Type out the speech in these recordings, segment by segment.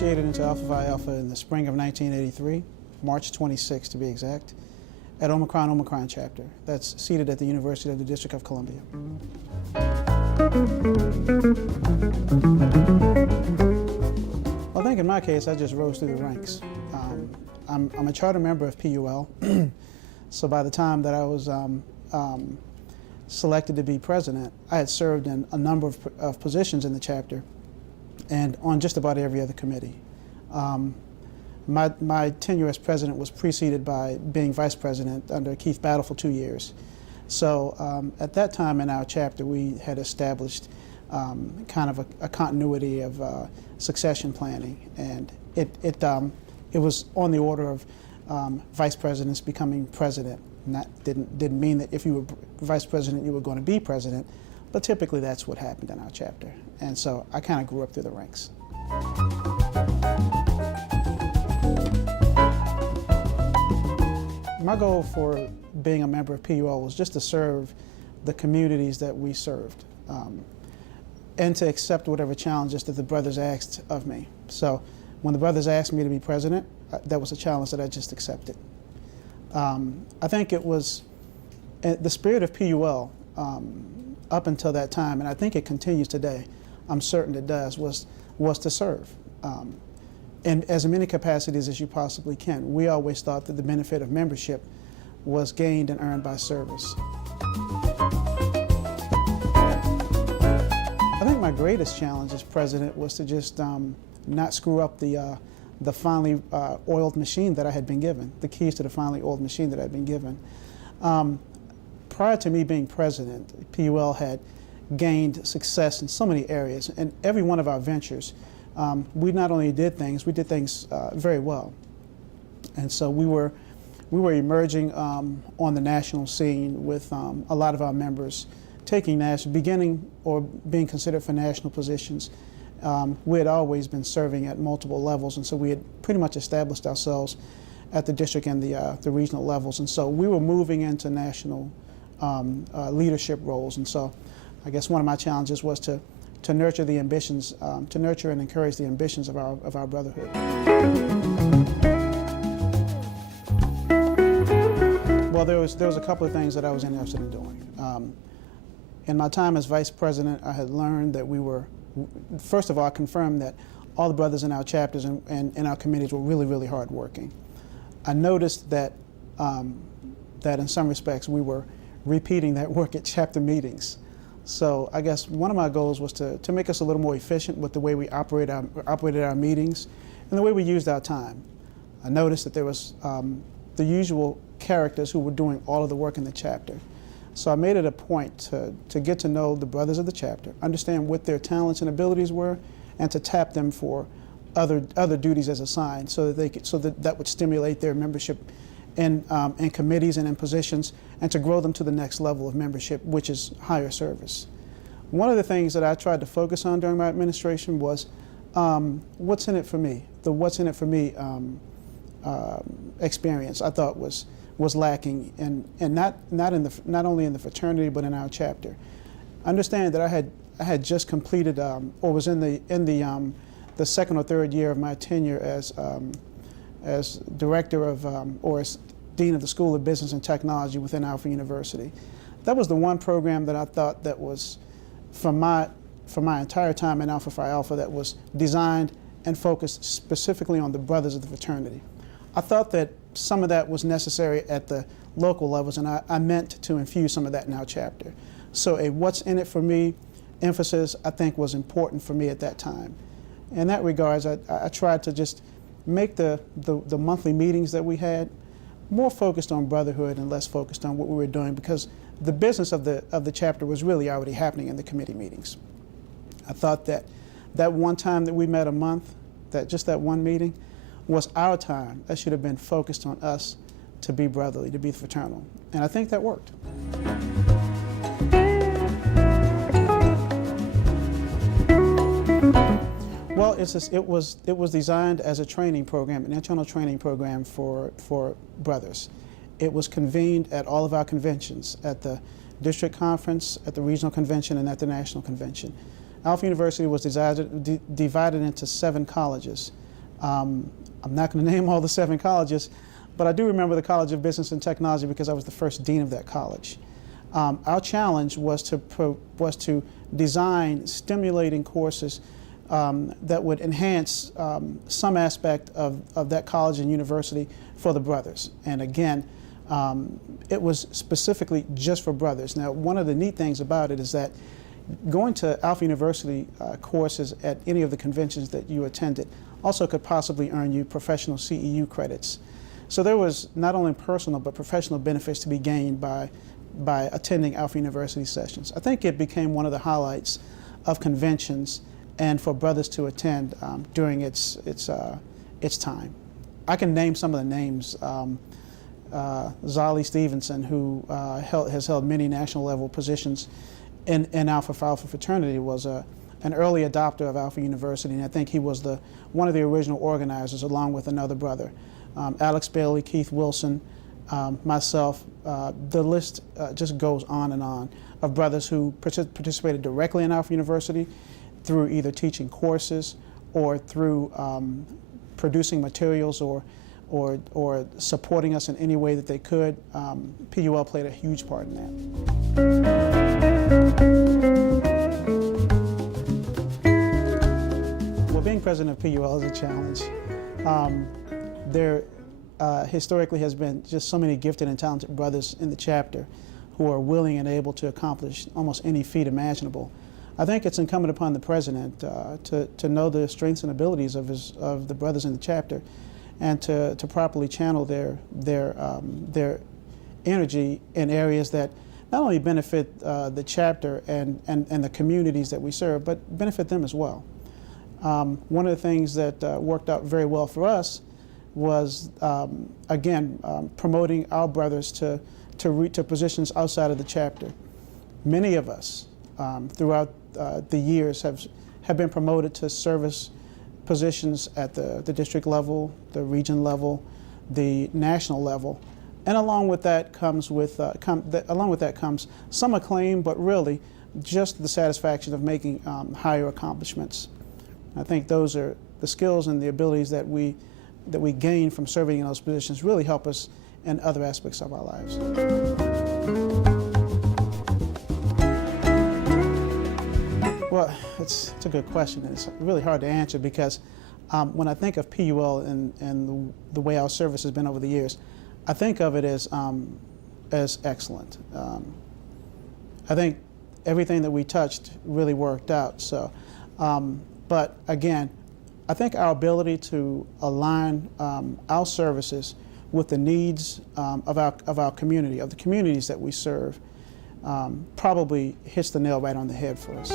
initiated into Alpha Phi Alpha in the spring of 1983, March 26 to be exact, at Omicron chapter. That's seated at the University of the District of Columbia. Well, I think in my case, I just rose through the ranks. I'm a charter member of PUL, so by the time that I was selected to be president, I had served in a number of positions in the chapter and on just about every other committee. My tenure as president was preceded by being vice president under Keith Battle for 2 years. So at that time in our chapter, we had established kind of a continuity of succession planning, and it was on the order of vice presidents becoming president. And that didn't mean that if you were vice president, you were going to be president, but typically that's what happened in our chapter. And so I kind of grew up through the ranks. My goal for being a member of PUL was just to serve the communities that we served, and to accept whatever challenges that the brothers asked of me. So when the brothers asked me to be president, that was a challenge that I just accepted. I think it was the spirit of PUL up until that time, and I think it continues today, I'm certain it does, was to serve. In as many capacities as you possibly can. We always thought that the benefit of membership was gained and earned by service. I think my greatest challenge as president was to just not screw up the finely oiled machine that I had been given, the keys to the finely oiled machine that I had been given. Prior to me being president, PUL had gained success in so many areas, and every one of our ventures, we not only did things, we did things very well. And so we were emerging on the national scene with a lot of our members beginning or being considered for national positions. We had always been serving at multiple levels, and so we had pretty much established ourselves at the district and the regional levels. And so we were moving into national leadership roles. And so I guess one of my challenges was to nurture the ambitions, to nurture and encourage the ambitions of our brotherhood. Well, there was a couple of things that I was interested in doing. In my time as vice president, I had learned that we were, first of all, I confirmed that all the brothers in our chapters and in our committees were really, really hardworking. I noticed that that in some respects we were repeating that work at chapter meetings. So I guess one of my goals was to make us a little more efficient with the way we operated our meetings and the way we used our time. I noticed that there was the usual characters who were doing all of the work in the chapter. So I made it a point to get to know the brothers of the chapter, understand what their talents and abilities were, and to tap them for other duties as assigned, so that that would stimulate their membership in committees and in positions, and to grow them to the next level of membership, which is higher service. One of the things that I tried to focus on during my administration was what's in it for me. The what's in it for me experience I thought was lacking, and not only in the fraternity but in our chapter. Understand that I had just completed or was in the second or third year of my tenure as director of or as dean of the School of Business and Technology within Alpha University. That was the one program that I thought that was, from my entire time in Alpha Phi Alpha, that was designed and focused specifically on the brothers of the fraternity. I thought that some of that was necessary at the local levels, and I meant to infuse some of that in our chapter. So a what's in it for me emphasis, I think, was important for me at that time. In that regards, I tried to just make the monthly meetings that we had more focused on brotherhood and less focused on what we were doing, because the business of the chapter was really already happening in the committee meetings. I thought that one time that we met a month, just that one meeting, was our time. That should have been focused on us to be brotherly, to be fraternal. And I think that worked. Well, it was designed as a training program, an internal training program for brothers. It was convened at all of our conventions, at the district conference, at the regional convention, and at the national convention. Alpha University was divided into 7 colleges. I'm not going to name all the 7 colleges, but I do remember the College of Business and Technology because I was the first dean of that college. Our challenge was to design stimulating courses that would enhance some aspect of that college and university for the brothers. And again, it was specifically just for brothers. Now, one of the neat things about it is that going to Alpha University courses at any of the conventions that you attended also could possibly earn you professional CEU credits. So there was not only personal but professional benefits to be gained by attending Alpha University sessions. I think it became one of the highlights of conventions and for brothers to attend during its time. I can name some of the names. Zolly Stevenson, who has held many national level positions in Alpha Fraternity, was an early adopter of Alpha University, and I think he was one of the original organizers along with another brother. Alex Bailey, Keith Wilson, myself, the list just goes on and on of brothers who participated directly in Alpha University through either teaching courses or through producing materials or supporting us in any way that they could. PUL played a huge part in that. Well, being president of PUL is a challenge. There historically has been just so many gifted and talented brothers in the chapter who are willing and able to accomplish almost any feat imaginable. I think it's incumbent upon the president to know the strengths and abilities of the brothers in the chapter, and to properly channel their energy in areas that not only benefit the chapter and the communities that we serve, but benefit them as well. One of the things that worked out very well for us was, again, promoting our brothers to positions outside of the chapter. Many of us throughout the years have been promoted to service positions at the district level, the region level, the national level, and along with that comes some acclaim, but really just the satisfaction of making higher accomplishments. I think those are the skills and the abilities that we gain from serving in those positions really help us in other aspects of our lives. Well, it's a good question, and it's really hard to answer because when I think of PUL and the way our service has been over the years, I think of it as excellent. I think everything that we touched really worked out. So, but again, I think our ability to align our services with the needs of our community, of the communities that we serve, probably hits the nail right on the head for us.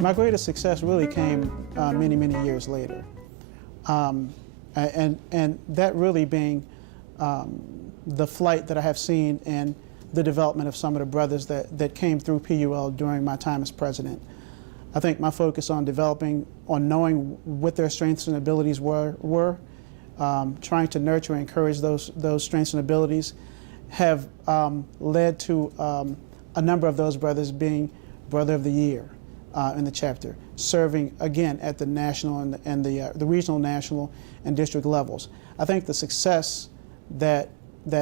My greatest success really came many years later, and that really being the flight that I have seen in the development of some of the brothers that came through PUL during my time as president. I think my focus on knowing what their strengths and abilities were, trying to nurture and encourage those strengths and abilities, have led to a number of those brothers being Brother of the Year in the chapter, serving again at the national and the regional, national, and district levels. I think the success that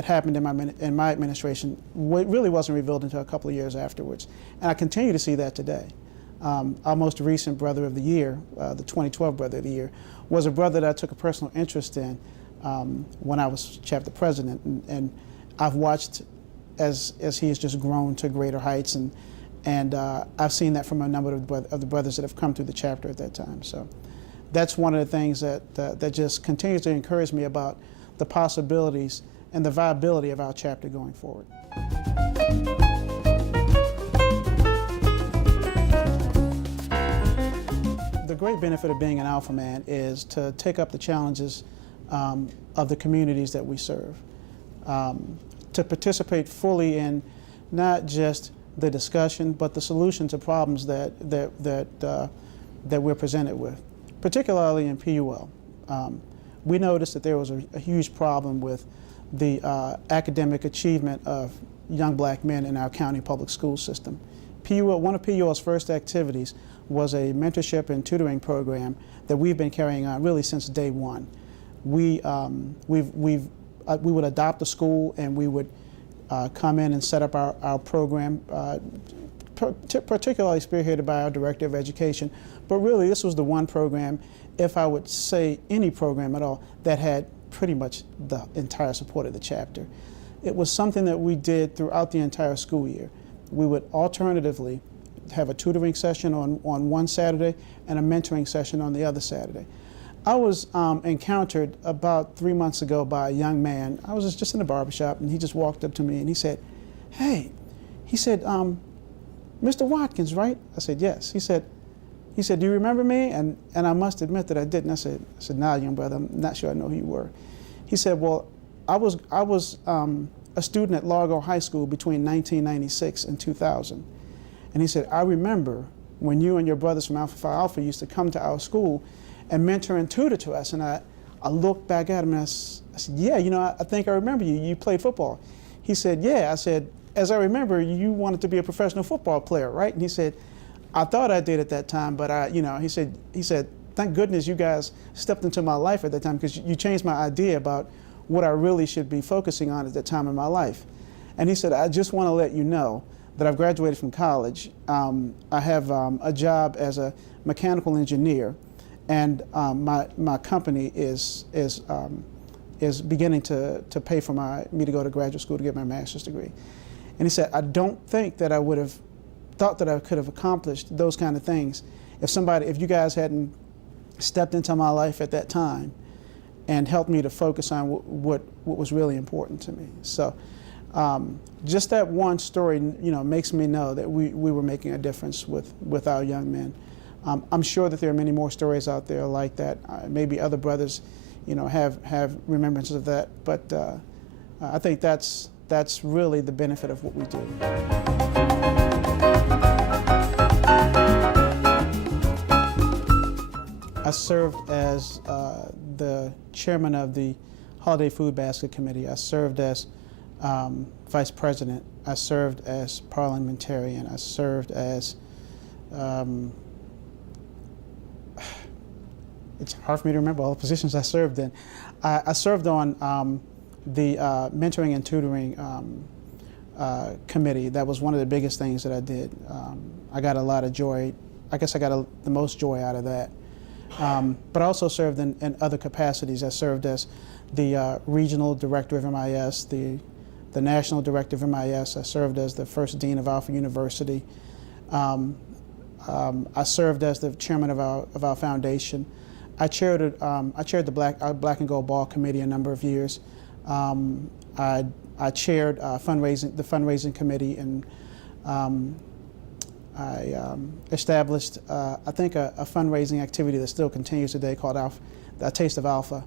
happened in my administration really wasn't revealed until a couple of years afterwards, and I continue to see that today. Our most recent Brother of the Year, the 2012 Brother of the Year, was a brother that I took a personal interest in when I was chapter president, and I've watched as he has just grown to greater heights, and I've seen that from a number of the brothers that have come through the chapter at that time. So that's one of the things that just continues to encourage me about the possibilities and the viability of our chapter going forward. The great benefit of being an Alpha Man is to take up the challenges of the communities that we serve, to participate fully in not just the discussion, but the solution to problems that we're presented with, particularly in PUL. We noticed that there was a huge problem with the academic achievement of young black men in our county public school system. PUL, one of PUL's first activities was a mentorship and tutoring program that we've been carrying on really since day one. We would adopt a school, and we would come in and set up our program, particularly spearheaded by our Director of Education. But really, this was the one program, if I would say any program at all, that had pretty much the entire support of the chapter. It was something that we did throughout the entire school year. We would alternatively have a tutoring session on one Saturday and a mentoring session on the other Saturday. I was encountered about 3 months ago by a young man. I was just in the barbershop, and he just walked up to me and he said, "Hey," he said, "Mr. Watkins, right?" I said, "Yes." He said, "Do you remember me?" And I must admit that I didn't. I said, "Nah, young brother, I'm not sure I know who you were." He said, "Well, I was a student at Largo High School between 1996 and 2000. And he said, I remember when you and your brothers from Alpha Phi Alpha used to come to our school and mentor and tutor to us." And I looked back at him and I said, "Yeah, you know, I think I remember you. You played football." He said, "Yeah." I said, "As I remember, you wanted to be a professional football player, right?" And he said, "I thought I did at that time, but he said, thank goodness you guys stepped into my life at that time, because you changed my idea about what I really should be focusing on at that time in my life." And he said, "I just want to let you know that I've graduated from college. I have a job as a mechanical engineer, and my company is beginning to pay for me to go to graduate school to get my master's degree." And he said, "I don't think that I would have thought that I could have accomplished those kind of things if you guys hadn't stepped into my life at that time and helped me to focus on what was really important to me." So just that one story, makes me know that we were making a difference with our young men. I'm sure that there are many more stories out there like that. Maybe other brothers, have remembrances of that. But I think that's really the benefit of what we do. I served as the chairman of the Holiday Food Basket Committee. I served as vice president. I served as parliamentarian. I served as, it's hard for me to remember all the positions I served in. I served on the mentoring and tutoring committee. That was one of the biggest things that I did. I got a lot of joy. I guess I got the most joy out of that. But I also served in other capacities. I served as the regional director of MIS, the national director of MIS. I served as the first dean of Alpha University. I served as the chairman of our foundation. I chaired the Black and Gold Ball Committee a number of years. I chaired the fundraising committee, and I established, I think, a fundraising activity that still continues today called the Taste of Alpha.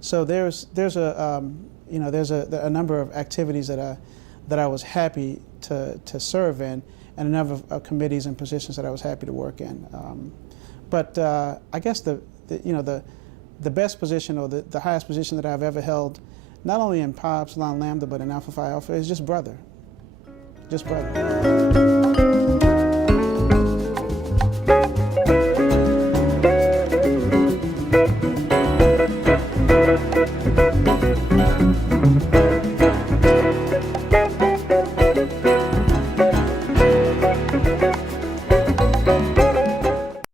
So there's a number of activities that I was happy to serve in, and a number of committees and positions that I was happy to work in. But I guess the best position, or the highest position that I've ever held, not only in Pi Upsilon Lambda but in Alpha Phi Alpha, is just brother. Just brother.